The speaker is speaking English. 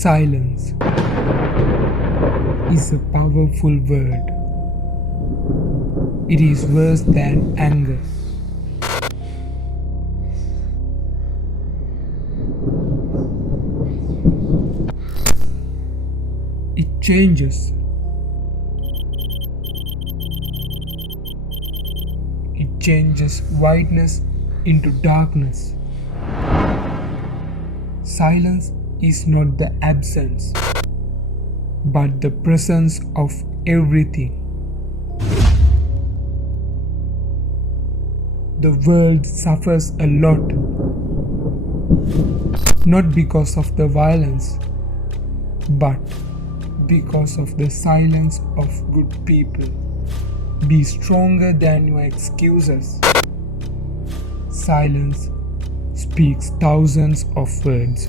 Silence is a powerful word. It is worse than anger. It changes. It changes whiteness into darkness. Silence is not the absence, but the presence of everything. The world suffers a lot, not because of the violence, but because of the silence of good people. Be stronger than your excuses. Silence speaks thousands of words.